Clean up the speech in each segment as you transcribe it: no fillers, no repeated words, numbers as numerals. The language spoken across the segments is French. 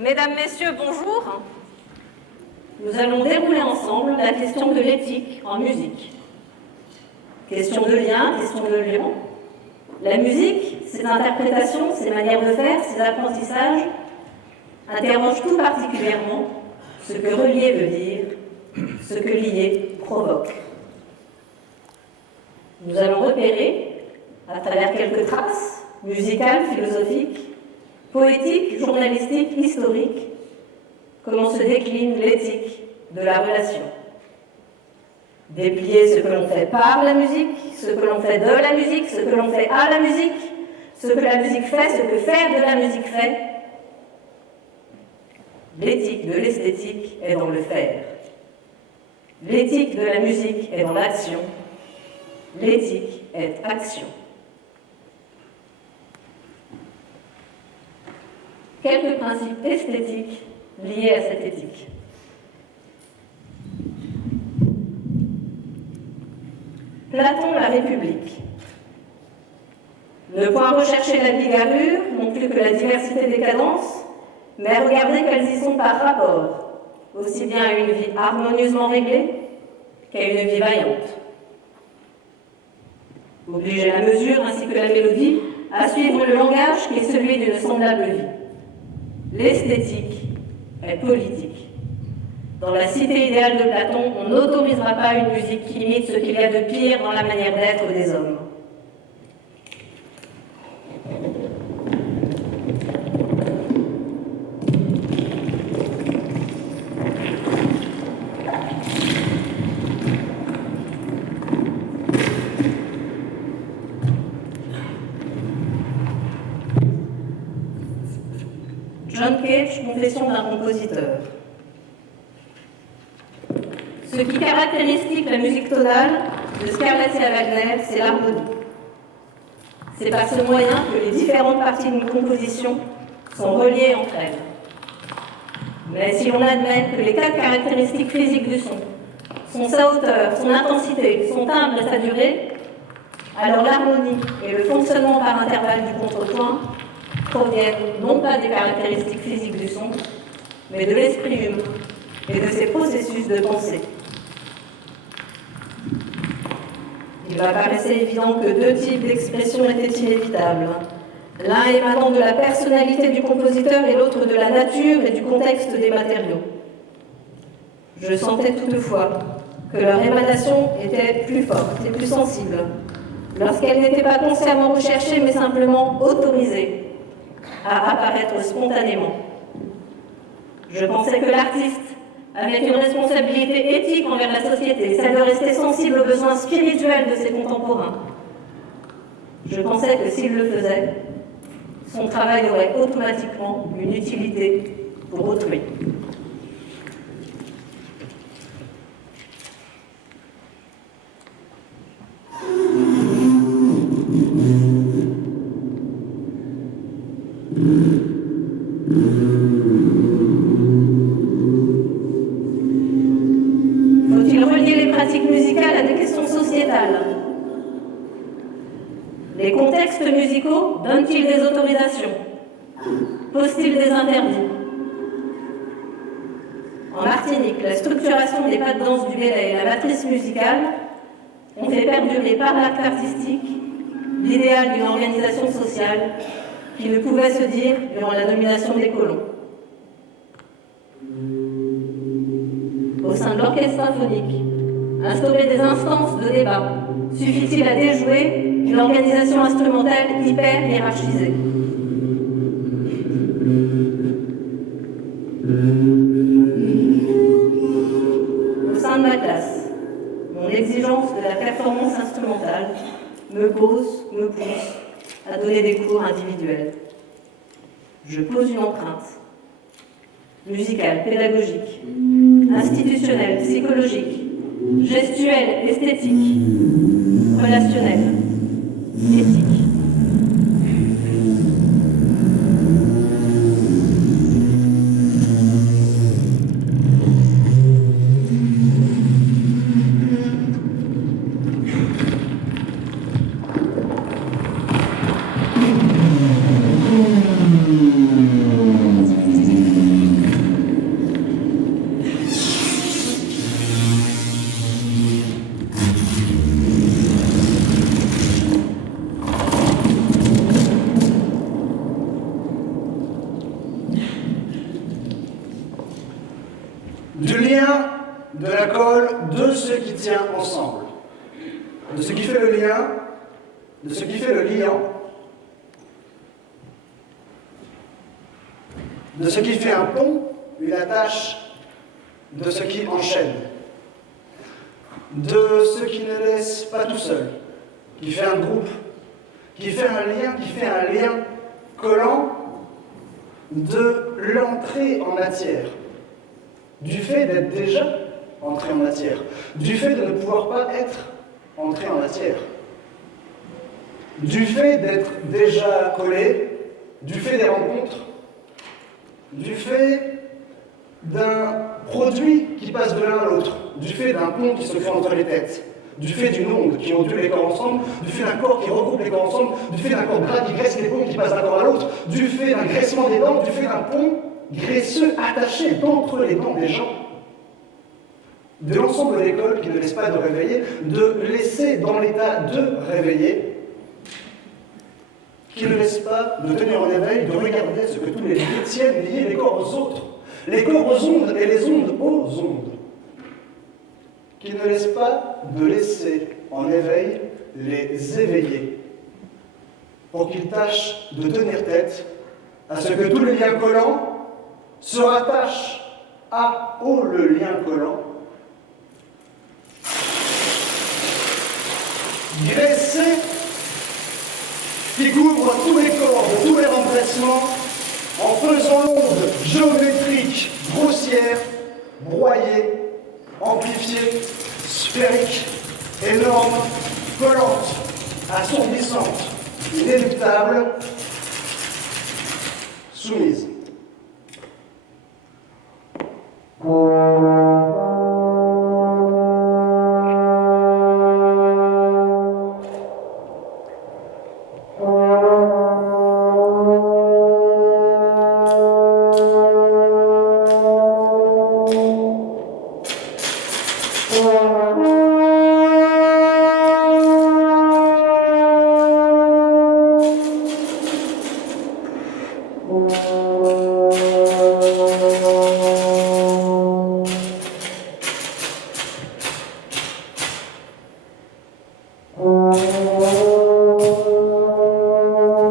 Mesdames, Messieurs, bonjour. Nous allons dérouler ensemble la question de l'éthique en musique. Question de lien, question de lion. La musique, ses interprétations, ses manières de faire, ses apprentissages interrogent tout particulièrement ce que relier veut dire, ce que lier provoque. Nous allons repérer, à travers quelques traces musicales, philosophiques, poétiques, journalistiques, historiques, comment se décline l'éthique de la relation. Déplier ce que l'on fait par la musique, ce que l'on fait de la musique, ce que l'on fait à la musique, ce que la musique fait, ce que faire de la musique fait. L'éthique de l'esthétique est dans le faire. L'éthique de la musique est dans l'action. L'éthique est action. Quelques principes esthétiques liés à cette éthique. Platon, la République. Ne point rechercher la bigarrure, non plus que la diversité des cadences, mais regarder qu'elles y sont par rapport, aussi bien à une vie harmonieusement réglée qu'à une vie vaillante. Obliger la mesure ainsi que la mélodie à suivre le langage qui est celui d'une semblable vie. L'esthétique est politique. Dans la cité idéale de Platon, on n'autorisera pas une musique qui imite ce qu'il y a de pire dans la manière d'être des hommes. John Cage, Confession d'un compositeur. Ce qui caractérise la musique tonale de Scarlatti à Wagner, c'est l'harmonie. C'est par ce moyen que les différentes parties d'une composition sont reliées entre elles. Mais si l'on admet que les quatre caractéristiques physiques du son, sa hauteur, son intensité, son timbre et sa durée, alors l'harmonie et le fonctionnement par intervalle du contrepoint proviennent non pas des caractéristiques physiques du son, mais de l'esprit humain et de ses processus de pensée. Il m'apparaissait évident que deux types d'expressions étaient inévitables. L'un émanant de la personnalité du compositeur et l'autre de la nature et du contexte des matériaux. Je sentais toutefois que leur émanation était plus forte et plus sensible, lorsqu'elle n'était pas consciemment recherchée mais simplement autorisée à apparaître spontanément. Je pensais que l'artiste avait une responsabilité éthique envers la société, celle de rester sensible aux besoins spirituels de ses contemporains. Je pensais que s'il le faisait, son travail aurait automatiquement une utilité pour autrui. Faut-il relier les pratiques musicales à des questions sociétales? Les contextes musicaux donnent-ils des autorisations? Posent-ils des interdits? En Martinique, la structuration des pas de danse du Bélay et la matrice musicale ont fait perdurer par l'acte artistique l'idéal d'une organisation sociale qui ne pouvait se dire durant la domination des colons. Au sein de l'orchestre symphonique, instaurer des instances de débat suffit-il à déjouer une organisation instrumentale hyper hiérarchisée? Au sein de ma classe, mon exigence de la performance instrumentale me pousse à donner des cours individuels. Je pose une empreinte musicale, pédagogique, institutionnelle, psychologique, gestuelle, esthétique, relationnelle, éthique. le lien, de ce qui fait le liant, de ce qui fait un pont, une attache, de ce qui enchaîne, de ce qui ne laisse pas tout seul, qui fait un groupe, qui fait un lien collant, de l'entrée en matière, du fait d'être déjà entré en matière, du fait de ne pouvoir pas être entré en matière, du fait d'être déjà collé, du fait des rencontres, du fait d'un produit qui passe de l'un à l'autre, du fait d'un pont qui se crée entre les têtes, du fait d'une onde qui ondule les corps ensemble, du fait d'un corps qui regroupe les corps ensemble, du fait d'un corps gras qui graisse les ponts qui passent d'un corps à l'autre, du fait d'un graissement des dents, du fait d'un pont graisseux attaché d'entre les dents des gens, de l'ensemble de l'école qui ne laisse pas de réveiller, de laisser dans l'état de réveiller, qui ne laisse pas de tenir en éveil, de regarder ce que tous les liés tiennent, liés les corps aux autres, les corps aux ondes et les ondes aux ondes, qui ne laisse pas de laisser en éveil les éveiller, pour qu'ils tâchent de tenir tête à ce que tout le lien collant se rattache au lien collant, graissé, qui couvre tous les corps de tous les remplacements, en faisant l'onde géométrique, grossière, broyée, amplifiée, sphérique, énorme, collante, assourdissante, inéluctable, soumise.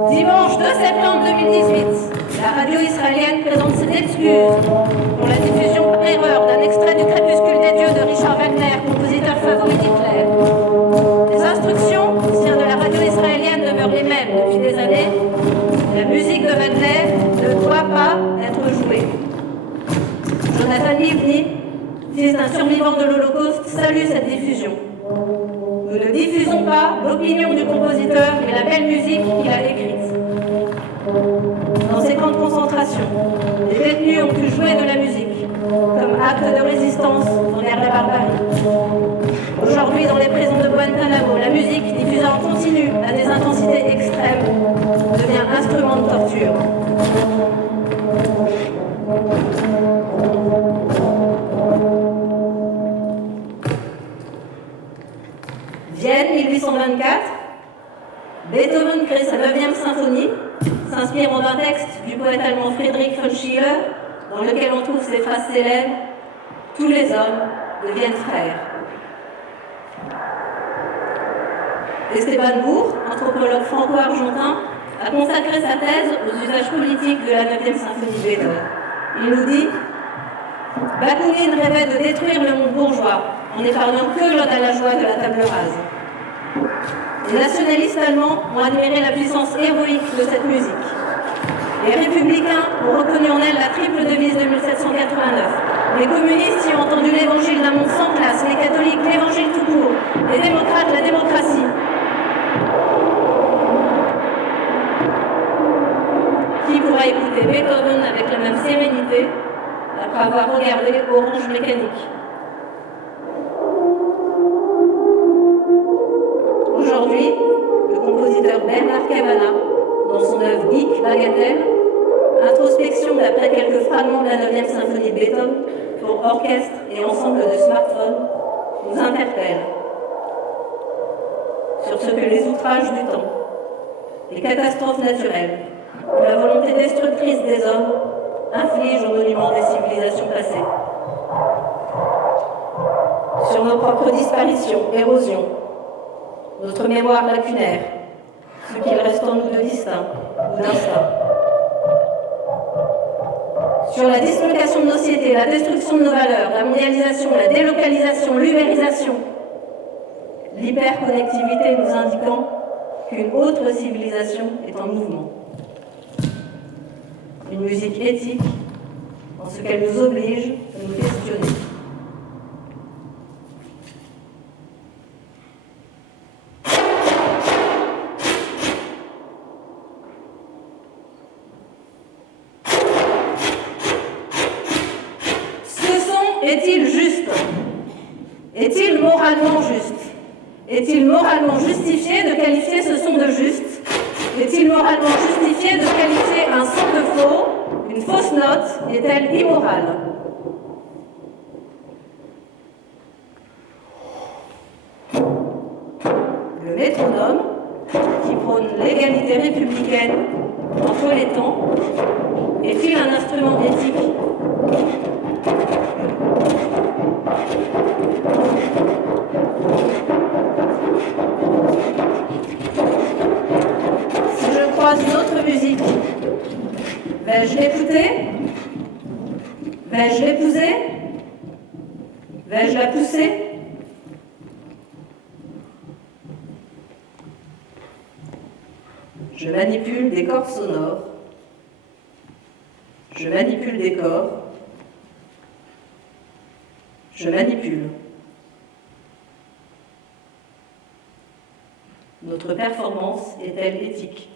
Dimanche 2 septembre 2018, la radio israélienne présente ses excuses pour la diffusion par erreur d'un extrait du Crépuscule des dieux de Richard Wagner, compositeur favori d'Hitler. Les instructions au sein de la radio israélienne demeurent les mêmes depuis des années. La musique de Wagner ne doit pas être jouée. Jonathan Livni, fils d'un survivant de l'Holocauste, salue cette diffusion. Nous ne diffusons pas l'opinion du compositeur et la belle musique qu'il a écrite. Dans ces camps de concentration, les détenus ont pu jouer de la musique comme acte de résistance envers la barbarie. Aujourd'hui, dans les prisons de Guantanamo, la musique diffusée en continu à des intensités extrêmes devient instrument de torture. Vienne 1824, Beethoven crée sa 9e symphonie, s'inspirant d'un texte du poète allemand Friedrich von Schiller, dans lequel on trouve ces phrases célèbres « Tous les hommes deviennent frères ». Esteban Bourg, anthropologue franco-argentin, a consacré sa thèse aux usages politiques de la 9e symphonie de Beethoven. Il nous dit « Bakounine rêvait de détruire le monde bourgeois en n'épargnant que l'ode à la joie de la table rase. Les nationalistes allemands ont admiré la puissance héroïque de cette musique. Les républicains ont reconnu en elle la triple devise de 1789. Les communistes y ont entendu l'évangile d'un monde sans classe, les catholiques l'évangile tout court, les démocrates la démocratie. Qui pourra écouter Beethoven avec la même sérénité après avoir regardé Orange Mécanique? Aujourd'hui, le compositeur Bernard Kavanagh, dans son œuvre Geek Bagatelle, introspection d'après quelques fragments de la 9e symphonie de Beethoven pour orchestre et ensemble de smartphones, nous interpelle sur ce que les outrages du temps, les catastrophes naturelles, ou la volonté destructrice des hommes infligent aux monuments des civilisations passées. Sur nos propres disparitions, érosions, notre mémoire lacunaire, ce qu'il reste en nous de distinct ou d'instinct. Sur la dislocation de nos sociétés, la destruction de nos valeurs, la mondialisation, la délocalisation, l'ubérisation, l'hyperconnectivité nous indiquant qu'une autre civilisation est en mouvement. Une musique éthique, en ce qu'elle nous oblige à nous questionner. Est-il juste? Est-il moralement juste? Est-il moralement justifié de qualifier ce son de juste? Est-il moralement justifié de qualifier un son de faux? Une fausse note est-elle immorale? Le métronome, qui prône l'égalité républicaine entre les temps, est-il un instrument éthique? Si je croise une autre musique, vais-je l'écouter? Vais-je l'épouser? Vais-je la pousser? Je manipule des corps sonores. Je manipule des corps. Je manipule. Notre performance est-elle éthique?